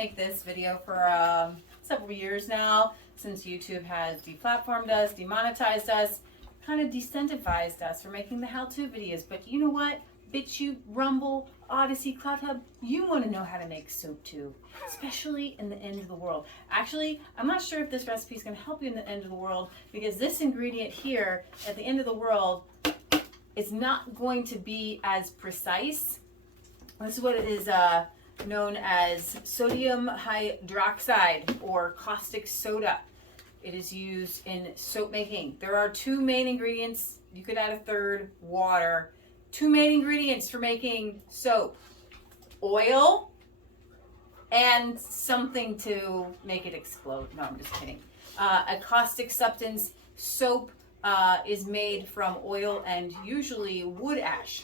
make this video for several years now, since YouTube has deplatformed us, demonetized us, kind of decentivized us for making the how-to videos. But you know what? BitChute, Rumble, Odyssey, CloudHub, you want to know how to make soap too, especially in the end of the world. Actually, I'm not sure if this recipe is going to help you in the end of the world, because this ingredient here at the end of the world is not going to be as precise. This is what it is known as sodium hydroxide or caustic soda. It is used in soap making. There are two main ingredients. You could add a third, water. Two main ingredients for making soap: oil and something to make it explode. No, I'm just kidding. A caustic substance. Soap is made from oil and usually wood ash.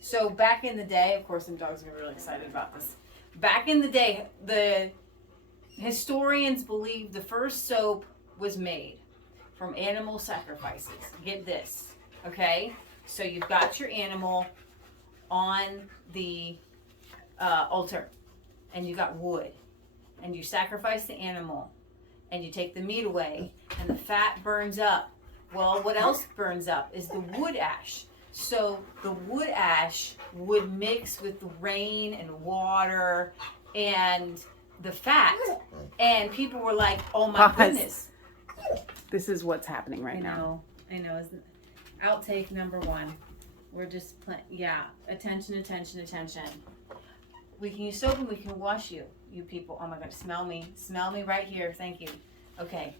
So back in the day, of course, some dogs are really excited about this. Back in the day, the historians believe the first soap was made from animal sacrifices. Get this, okay? So you've got your animal on the altar, and you got wood, and you sacrifice the animal, and you take the meat away, and the fat burns up. Well, what else burns up is the wood ash. So the wood ash would mix with the rain and water and the fat, and people were like, "Oh my goodness!" This is what's happening right now. I know. Isn't outtake number one? We're just playing. Yeah, attention, attention, attention. We can use soap and we can wash you, you people. Oh my God, smell me right here. Thank you. Okay.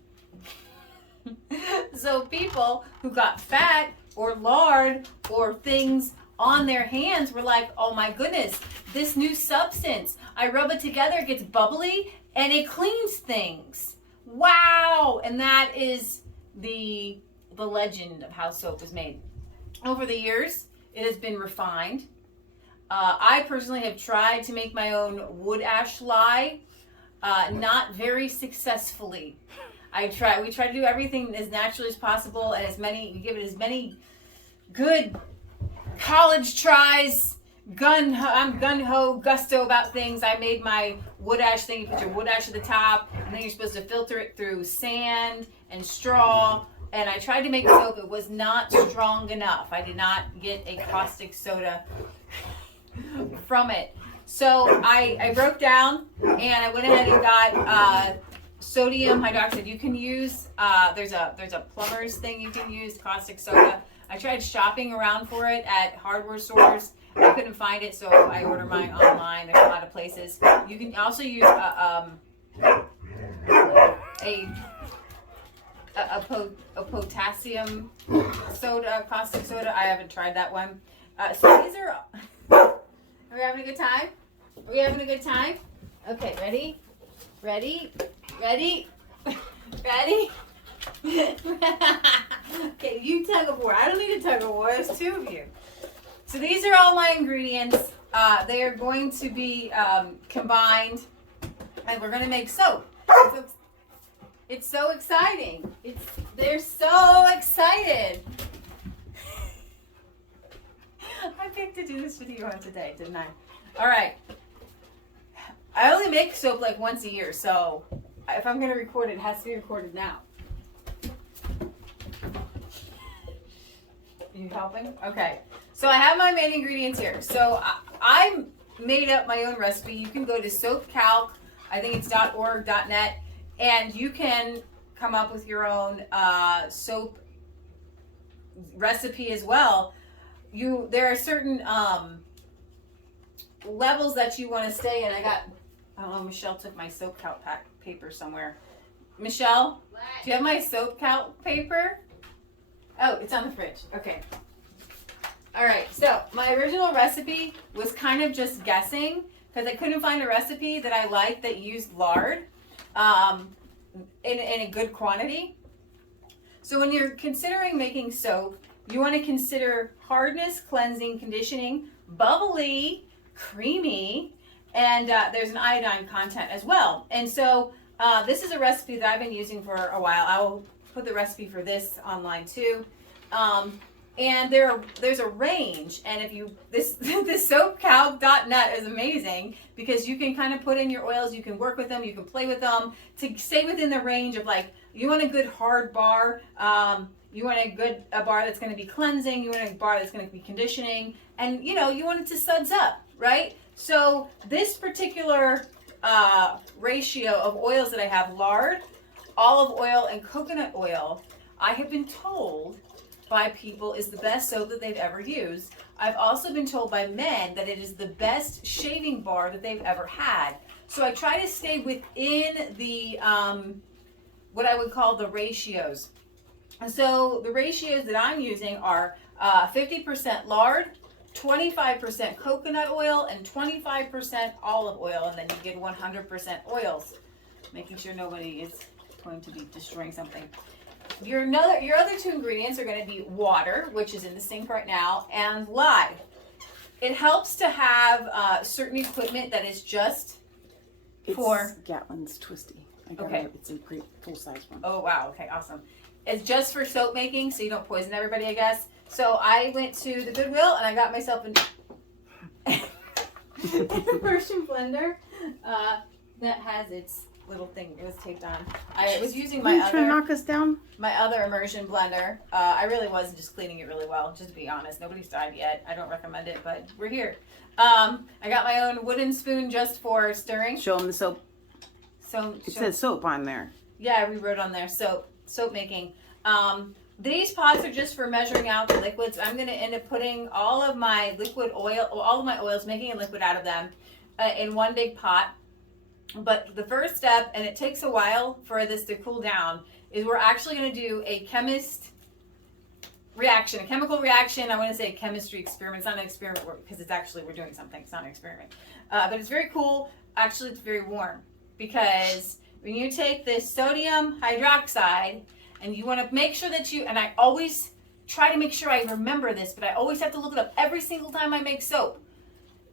So people who got fat or lard or things on their hands were like, "Oh my goodness, this new substance, I rub it together, it gets bubbly and it cleans things. Wow!" And that is the legend of how soap was made. Over the years, it has been refined. I personally have tried to make my own wood ash lye, not very successfully. We try to do everything as naturally as possible, and we give it as many good college tries. I'm gun-ho, gusto about things. I made my wood ash thing. You put your wood ash at the top, and then you're supposed to filter it through sand and straw. And I tried to make soap. It was not strong enough. I did not get a caustic soda from it. So I broke down, and I went ahead and got sodium hydroxide. You can use there's a plumber's thing you can use, caustic soda. I tried shopping around for it at hardware stores. I couldn't find it, so I ordered mine online. There's a lot of places. You can also use a potassium soda, caustic soda. I haven't tried that one. So these are we having a good time? Are we having a good time? Okay, ready? Ready? Ready? Ready? Okay, you tug of war. I don't need a tug of war. There's two of you. So these are all my ingredients. They are going to be combined, and we're going to make soap. It's so exciting. They're so excited. I picked to do this video on today, didn't I? All right. I only make soap like once a year, so if I'm going to record it, it has to be recorded now. You helping? Okay. So I have my main ingredients here. So I made up my own recipe. You can go to soapcalc, I think it's .org.net, and you can come up with your own soap recipe as well. There are certain levels that you want to stay in. Michelle took my soapcalc paper somewhere. Michelle, what? Do you have my soapcalc paper? Oh, it's on the fridge. Okay. All right. So my original recipe was kind of just guessing because I couldn't find a recipe that I liked that used lard in a good quantity. So when you're considering making soap, you want to consider hardness, cleansing, conditioning, bubbly, creamy, and there's an iodine content as well. And so this is a recipe that I've been using for a while. I will put the recipe for this online too. And there's a range, and if you this soapcalc.net is amazing because you can kind of put in your oils, you can work with them, you can play with them to stay within the range of like you want a good hard bar, you want a bar that's going to be cleansing, you want a bar that's going to be conditioning, and you want it to suds up, right? So this particular ratio of oils that I have, lard, olive oil, and coconut oil, I have been told by people is the best soap that they've ever used. I've also been told by men that it is the best shaving bar that they've ever had. So I try to stay within the, what I would call the ratios. And so the ratios that I'm using are 50% lard, 25% coconut oil, and 25% olive oil, and then you get 100% oils, making sure nobody is going to be destroying something. Your other two ingredients are going to be water, which is in the sink right now, and lye. It helps to have certain equipment that is just for... Gatlin's Twisty. Okay. It's a great full-size one. Oh, wow. Okay, awesome. It's just for soap making, so you don't poison everybody, I guess. So I went to the Goodwill, and I got myself an immersion blender that has its little thing. It was taped on. I was using Are you trying to knock us down? my other immersion blender. I really was just cleaning it really well, just to be honest. Nobody's died yet. I don't recommend it, but we're here. I got my own wooden spoon just for stirring. Show them the soap. So It says soap on there. yeah, I rewrote on there. Soap making. These pots are just for measuring out the liquids. I'm going to end up putting all of my liquid oil, all of my oils, making a liquid out of them in one big pot. But the first step, and it takes a while for this to cool down, is we're actually going to do a chemical reaction. I want to say chemistry experiment. It's not an experiment because it's actually, we're doing something. It's not an experiment. But it's very cool. Actually, it's very warm because when you take this sodium hydroxide and you want to make sure that and I always try to make sure I remember this, but I always have to look it up every single time I make soap.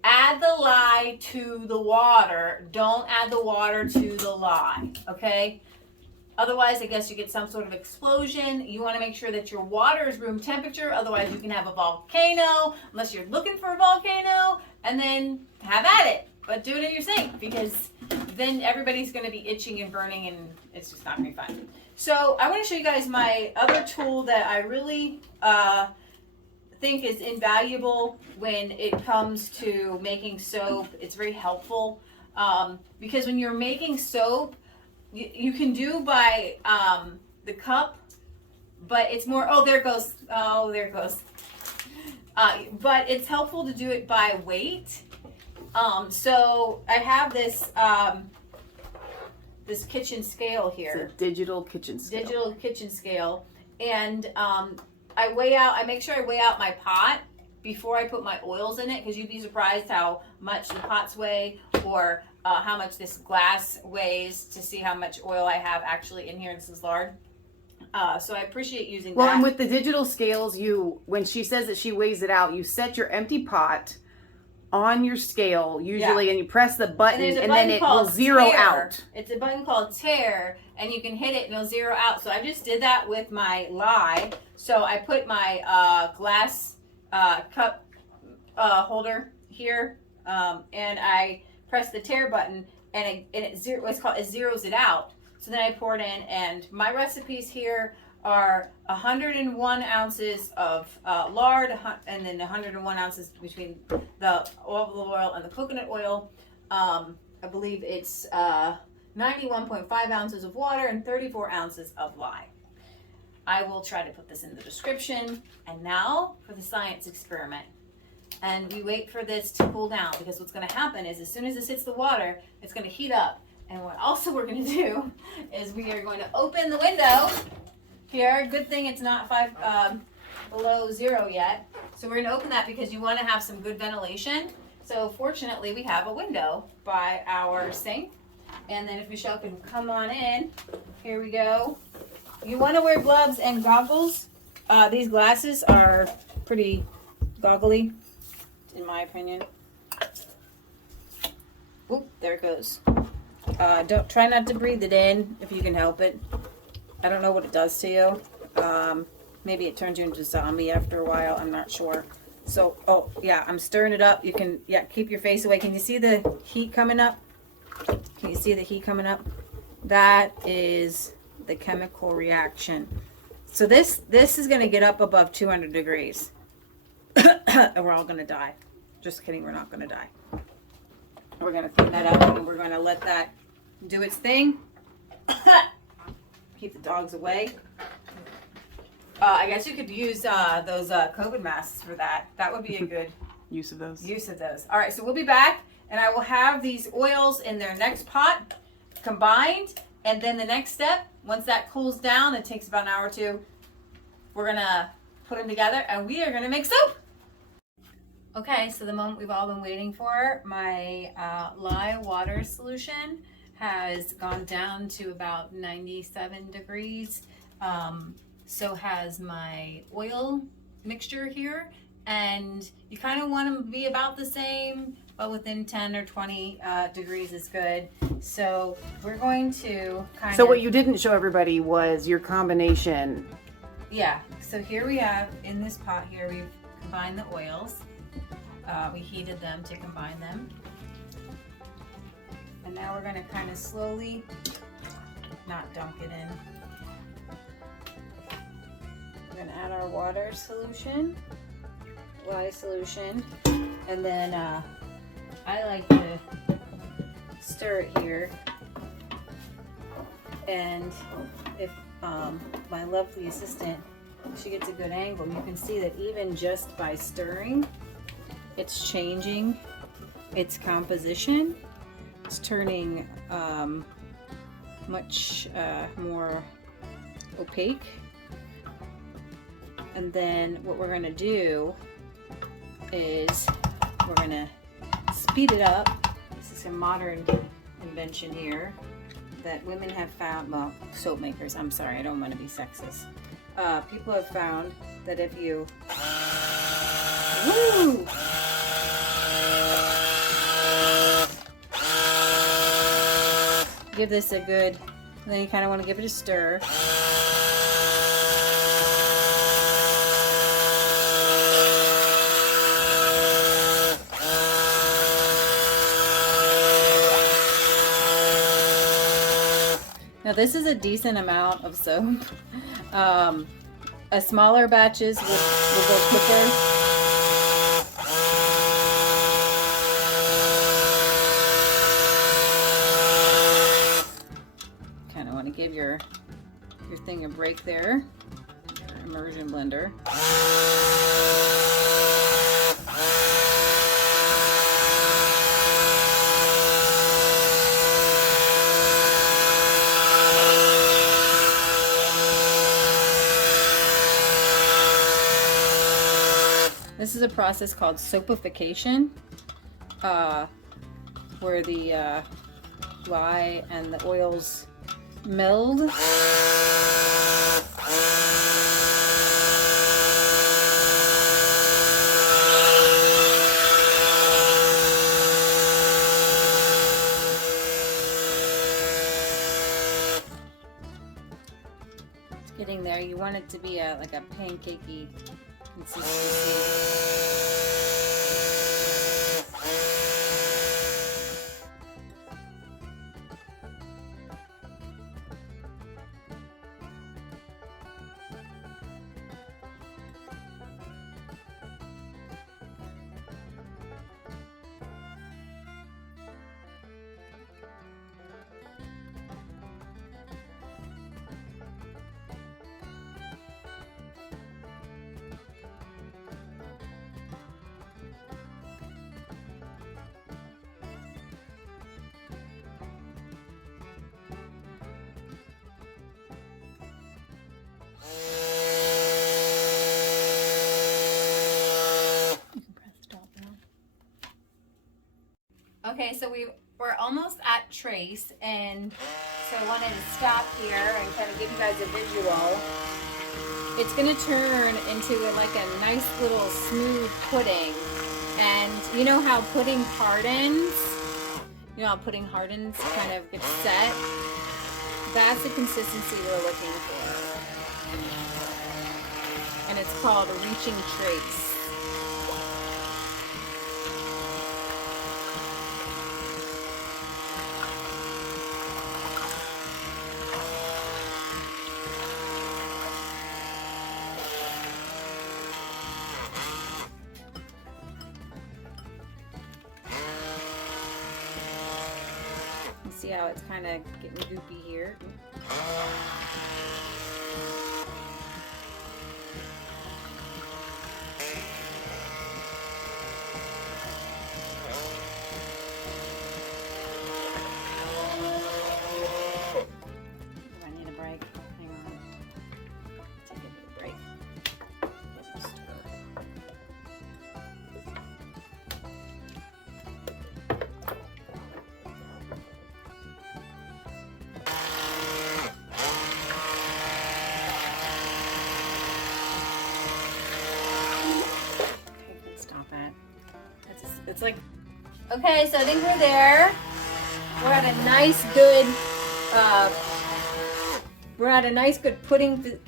Add the lye to the water. Don't add the water to the lye, okay? Otherwise, I guess you get some sort of explosion. You want to make sure that your water is room temperature. Otherwise, you can have a volcano, unless you're looking for a volcano, and then have at it. But do it in your sink because then everybody's going to be itching and burning, and it's just not going to be fun. So I want to show you guys my other tool that I really think is invaluable when it comes to making soap. It's very helpful because when you're making soap, you can do by the cup, but it's more, there it goes. But it's helpful to do it by weight. So I have this this kitchen scale here. It's a digital kitchen scale. Digital kitchen scale. And I make sure I weigh out my pot before I put my oils in it, because you'd be surprised how much the pots weigh or how much this glass weighs to see how much oil I have actually in here. This is lard. So I appreciate using that. Well, and with the digital scales, when she says that she weighs it out, you set your empty pot on your scale usually, and you press the button, and then it will zero out. It's a button called tear, and you can hit it and it'll zero out. So I just did that with my lye. So I put my glass cup holder here, and I press the tear button, and it zeroes it out. So then I pour it in, and my recipes here are 101 ounces of lard, and then 101 ounces between the olive oil and the coconut oil. I believe it's 91.5 ounces of water and 34 ounces of lye. I will try to put this in the description. And now for the science experiment. And we wait for this to cool down, because what's going to happen is as soon as this hits the water, it's going to heat up. And what also we're going to do is we are going to open the window here. Good thing it's not below zero yet. So we're going to open that because you want to have some good ventilation. So fortunately we have a window by our sink. And then if Michelle can come on in, here we go. You want to wear gloves and goggles. These glasses are pretty goggly, in my opinion. Oop, there it goes. Try not to breathe it in if you can help it. I don't know what it does to you. maybe it turns you into a zombie after a while. I'm not sure. So, oh yeah, I'm stirring it up. You can, yeah, keep your face away. Can you see the heat coming up? Can you see the heat coming up? That is the chemical reaction. So this is going to get up above 200 degrees. And we're all going to die. Just kidding, we're not going to die. We're going to clean that up and we're going to let that do its thing. Keep the dogs away. I guess you could use those COVID masks for that. That would be a good use of those. All right, so we'll be back, and I will have these oils in their next pot combined, and then the next step, once that cools down, it takes about an hour or two, we're going to put them together, and we are going to make soup. Okay, so the moment we've all been waiting for, my lye water solution has gone down to about 97 degrees. So has my oil mixture here, and you kind of want them to be about the same, but within 10 or 20 degrees is good. So we're going to kind of... So what you didn't show everybody was your combination. Yeah, so here we have, in this pot here, we've combined the oils. We heated them to combine them. And now we're going to kind of slowly, not dunk it in. We're going to add our water solution, lye solution, and then I like to stir it here. And if my lovely assistant, she gets a good angle, you can see that even just by stirring, it's changing its composition. It's turning much more opaque. And then what we're going to do is we're going to speed it up. This is a modern invention here that women have found, well, soap makers, I'm sorry, I don't want to be sexist. People have found that if you give this a good, then you kind of want to give it a stir. Now this is a decent amount of soap. A smaller batches will go quicker. Kind of want to give your thing a break there. Your immersion blender. This is a process called saponification, where the lye and the oils meld. It's getting there. You want it to be like a pancakey consistency. Okay, so we're almost at trace, and so I wanted to stop here and kind of give you guys a visual. It's going to turn into like a nice little smooth pudding, and you know how pudding hardens? You know how pudding hardens, kind of gets set? That's the consistency we're looking for. It's called Reaching Trace. See how it's kind of getting goopy here. I need a break. Hang on. Take a break. It's like, okay, so I think we're there. We're at a nice good pudding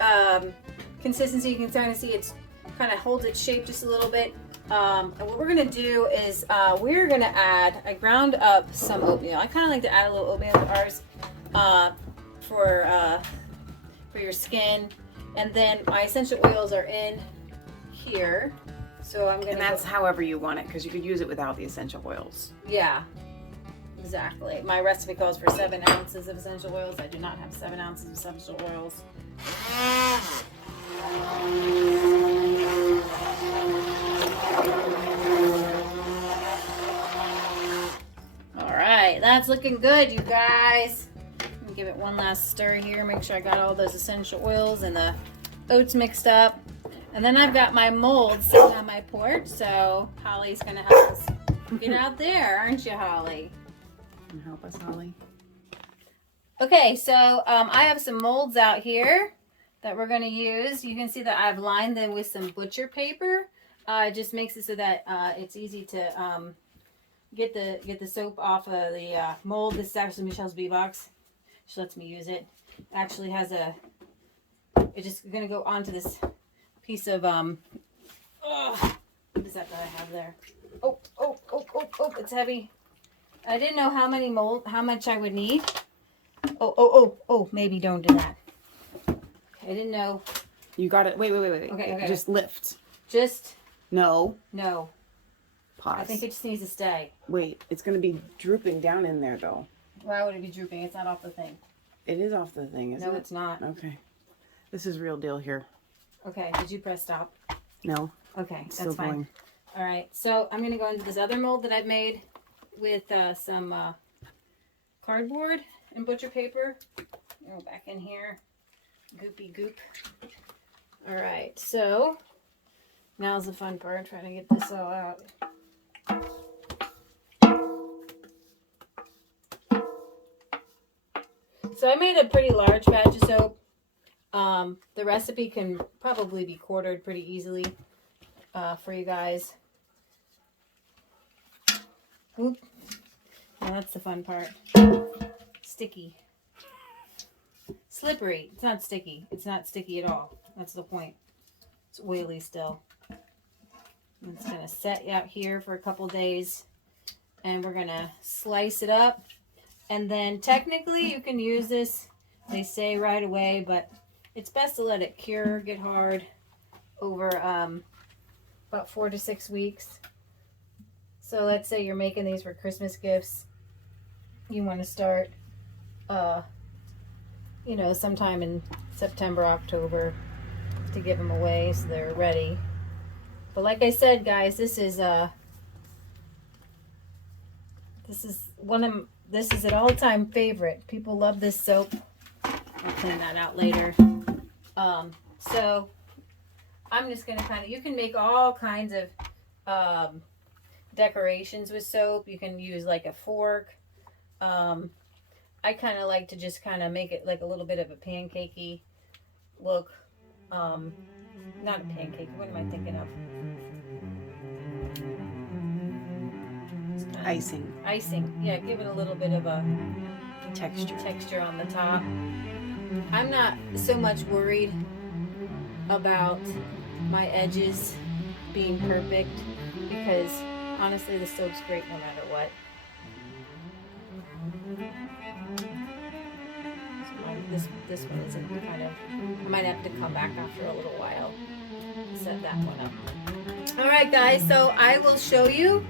consistency. You can kind of see it's kind of holds its shape just a little bit. And what we're gonna do is we're gonna add, I ground up some oatmeal. I kind of like to add a little oatmeal to ours for your skin. And then my essential oils are in here. So I'm gonna. And that's however you want it, because you could use it without the essential oils. Yeah, exactly. My recipe calls for 7 ounces of essential oils. I do not have 7 ounces of essential oils. All right, that's looking good, you guys. Let me give it one last stir here. Make sure I got all those essential oils and the oats mixed up. And then I've got my mold sitting on my porch, so Holly's gonna help us get out there, aren't you, Holly? Can you help us, Holly? Okay, so I have some molds out here that we're gonna use. You can see that I've lined them with some butcher paper. It just makes it so that it's easy to get the soap off of the mold. This is actually Michelle's bee box. She lets me use it. It actually has it's just gonna go onto this piece of what is that I have there? Oh, it's heavy. I didn't know how much I would need. Oh, maybe don't do that. I didn't know. You got it. Wait. Okay. Just lift. No. Pause. I think it just needs to stay. Wait, it's going to be drooping down in there, though. Why would it be drooping? It's not off the thing. It is off the thing, isn't it? No, it's not. Okay. This is real deal here. Okay, did you press stop? No. Okay, It's that's still fine. going. All right, so I'm going to go into this other mold that I've made with some cardboard and butcher paper. Go back in here. Goopy goop. All right, so now's the fun part, trying to get this all out. So I made a pretty large batch of soap. The recipe can probably be quartered pretty easily for you guys. Oop. Now that's the fun part. Sticky. Slippery. It's not sticky. It's not sticky at all. That's the point. It's oily still. It's going to set out here for a couple days. And we're going to slice it up. And then technically you can use this, they say right away, but it's best to let it cure, get hard over about 4 to 6 weeks. So let's say you're making these for Christmas gifts. You want to start, sometime in September, October to give them away so they're ready. But like I said, guys, this is an all-time favorite. People love this soap. I'll clean that out later. So I'm just gonna you can make all kinds of decorations with soap. You can use like a fork. I kind of like to just kind of make it like a little bit of a pancakey look. Not a pancake. What am I thinking of? Icing. Yeah, give it a little bit of a texture on the top. I'm not so much worried about my edges being perfect, because honestly the soap's great no matter what. So this one isn't kind of, I might have to come back after a little while, set that one up. Alright guys, so I will show you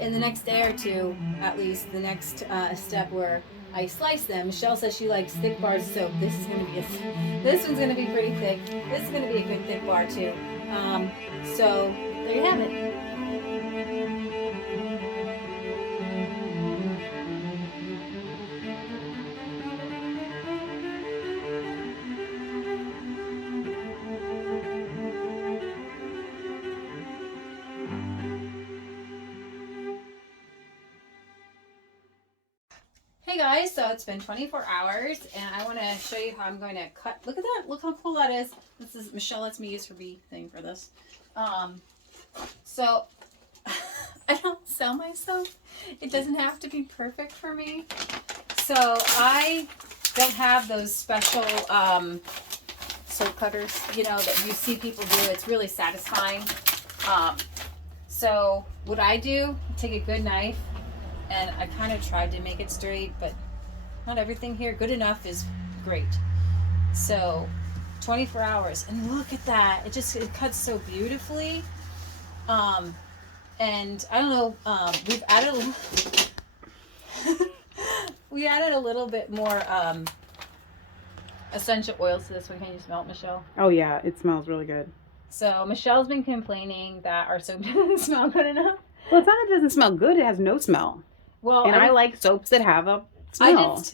in the next day or two, at least, the next step where I slice them. Michelle says she likes thick bars of soap. This one's gonna be pretty thick. This is gonna be a good thick bar too. So there you have it. Hey guys, so it's been 24 hours and I want to show you how I'm going to cut. Look at that. Look how cool that is. This is, Michelle lets me use her bee thing for this. So I don't sell my soap. It doesn't have to be perfect for me. So I don't have those special soap cutters, you know, that you see people do. It's really satisfying. So what I do, take a good knife, and I kind of tried to make it straight, but not everything here. Good enough is great. So 24 hours, and look at that. It cuts so beautifully. And I don't know, we added a little bit more essential oils to this one. Can you smell it, Michelle? Oh yeah, it smells really good. So Michelle's been complaining that our soap doesn't smell good enough. Well, it's not that it doesn't smell good, it has no smell. Well, and I like soaps that have a smell.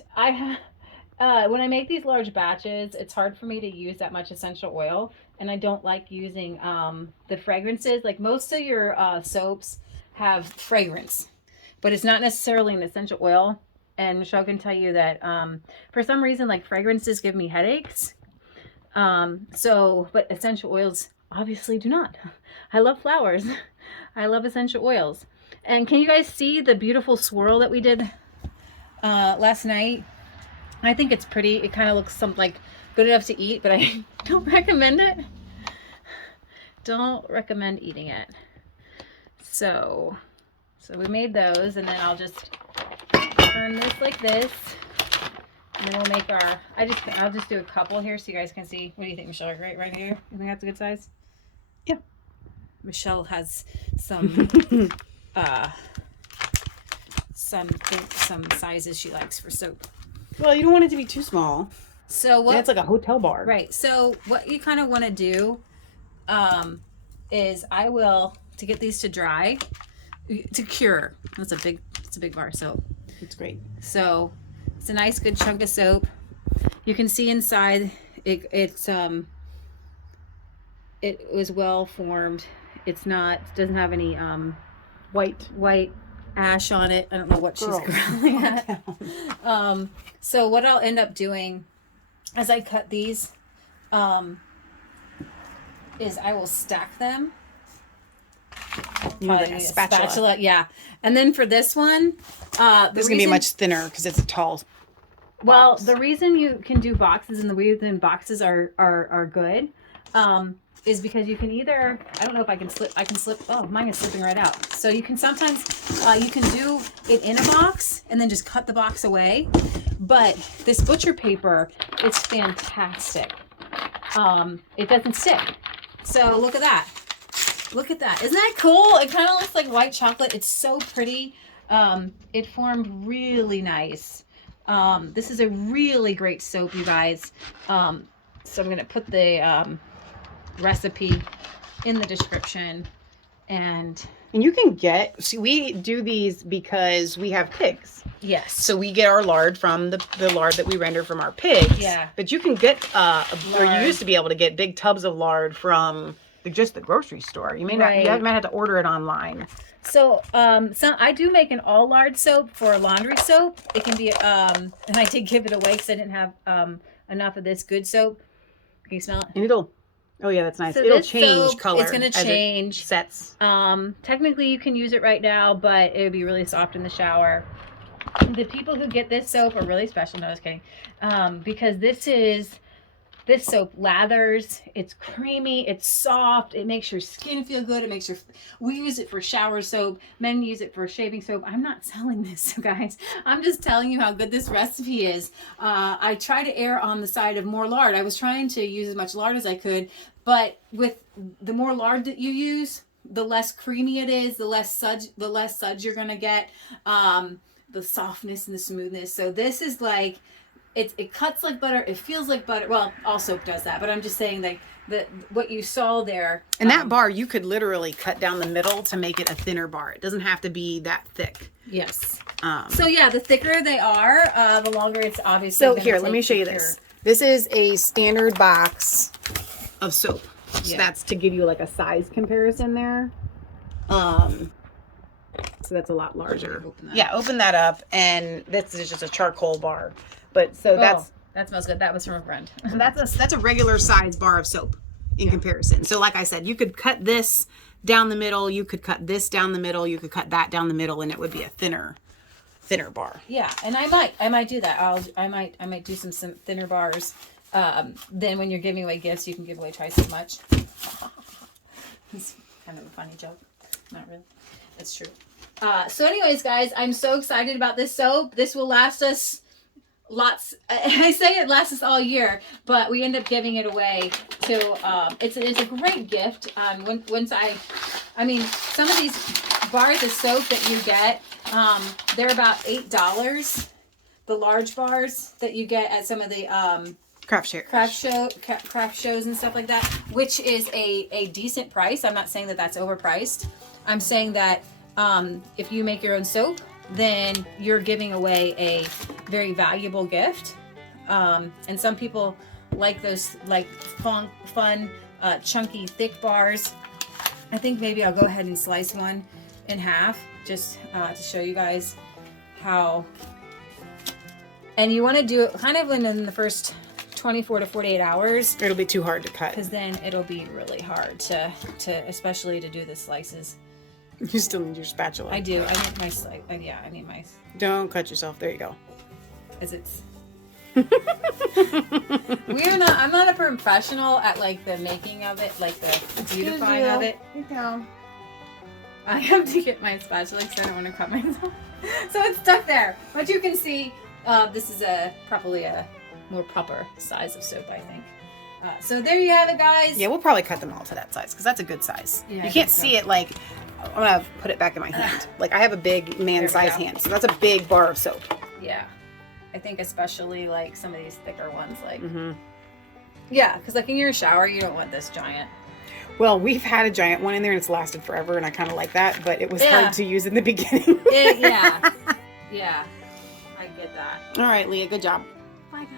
When I make these large batches, it's hard for me to use that much essential oil, and I don't like using the fragrances. Like most of your soaps have fragrance, but it's not necessarily an essential oil. And Michelle can tell you that for some reason, like fragrances give me headaches. But essential oils obviously do not. I love flowers. I love essential oils. And can you guys see the beautiful swirl that we did last night? I think it's pretty. It kind of looks something like good enough to eat, but I don't recommend it. Don't recommend eating it. So we made those, and then I'll just turn this like this, and then we'll make our. I'll just do a couple here so you guys can see. What do you think, Michelle? Right here. You think that's a good size? Yeah. Michelle has some. Some sizes she likes for soap. Well, you don't want it to be too small. So what? That's like a hotel bar, right? So what you kind of want to do, is I will, to get these to dry, to cure. It's a big bar of soap. It's great. So it's a nice good chunk of soap. You can see inside it was well formed. It doesn't have any white ash on it. I don't know what she's growling at. So what I'll end up doing as I cut these is I will stack them. Like a spatula. Yeah. And then for this one, this is gonna be much thinner because it's a tall well box. The reason you can do boxes, and the reason boxes are good, is because you can either, I don't know if I can slip, oh, mine is slipping right out. So you can sometimes, you can do it in a box and then just cut the box away. But this butcher paper, it's fantastic. It doesn't stick. So look at that. Look at that. Isn't that cool? It kind of looks like white chocolate. It's so pretty. It formed really nice. This is a really great soap, you guys. So I'm going to put the recipe in the description, and you can we do these because we have pigs. Yes. So we get our lard from the lard that we render from our pigs. Yeah. But you can get or you used to be able to get big tubs of lard from just the grocery store. You may not. You might have to order it online. So I do make an all lard soap for laundry soap. It can be and I did give it away because I didn't have enough of this good soap. Can you smell it? And oh yeah, that's nice. So it'll change soap, color. It's going to change. Sets. Technically you can use it right now, but it would be really soft in the shower. The people who get this soap are really special. No, I was kidding. Because this This soap lathers, it's creamy, it's soft, it makes your skin feel good, we use it for shower soap, men use it for shaving soap. I'm not selling this, guys. I'm just telling you how good this recipe is. I try to err on the side of more lard. I was trying to use as much lard as I could, but with the more lard that you use, the less creamy it is, the less suds you're gonna get, the softness and the smoothness. So this is like, it cuts like butter, it feels like butter. Well, all soap does that, but I'm just saying like what you saw there. And that bar, you could literally cut down the middle to make it a thinner bar. It doesn't have to be that thick. Yes. So yeah, the thicker they are, the longer it's obviously. So here, let me show you this. This is a standard box of soap. So that's to give you like a size comparison there. So that's a lot larger. Open that up, and this is just a charcoal bar. But so that smells good. That was from a friend. So that's a regular size bar of soap in comparison. So like I said, you could cut this down the middle, you could cut this down the middle, you could cut that down the middle, and it would be a thinner bar. Yeah, and I might do that. I might do some thinner bars. Then when you're giving away gifts, you can give away twice as much. It's kind of a funny joke. Not really. That's true. So anyways, guys, I'm so excited about this soap. This will last us lots. I say it lasts us all year, but we end up giving it away to, it's a great gift. Once I mean, some of these bars of soap that you get, they're about $8. The large bars that you get at some of the, craft shows and stuff like that, which is a decent price. I'm not saying that that's overpriced. I'm saying that if you make your own soap, then you're giving away a very valuable gift. And some people like those fun chunky thick bars. I think maybe I'll go ahead and slice one in half just to show you guys how. And you want to do it kind of in the first 24 to 48 hours. It'll be too hard to cut. Because then it'll be really hard to especially to do the slices. You still need your spatula. I do. I need my slice. Yeah, I need my. Don't cut yourself. There you go. As it's. I'm not a professional at like the making of it, like the beautifying of it. Yeah. I have to get my spatula because I don't want to cut myself. So it's stuck there. But you can see this is probably a more proper size of soap, I think. So there you have it, guys. Yeah, we'll probably cut them all to that size because that's a good size. Yeah, you can't see it like, I'm going to put it back in my hand. Like I have a big man-sized hand, so that's a big bar of soap. Yeah. I think especially like some of these thicker ones, like, yeah, because like in your shower, you don't want this giant. Well, we've had a giant one in there and it's lasted forever and I kind of like that, but it was hard to use in the beginning. Yeah, I get that. All right, Leah, good job. Bye, guys.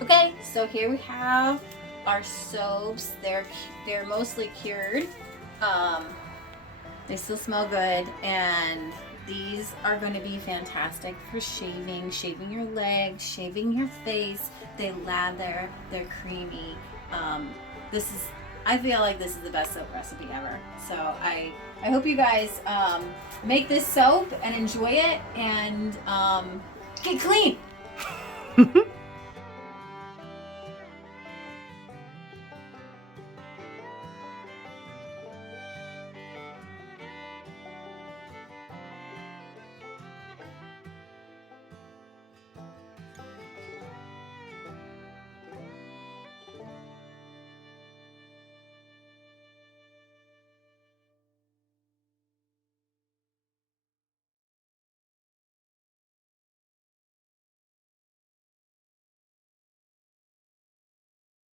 Okay, so here we have our soaps. They're mostly cured. They still smell good, and these are going to be fantastic for shaving your legs, shaving your face. They lather, they're creamy. I feel like this is the best soap recipe ever. So I hope you guys make this soap and enjoy it and get clean.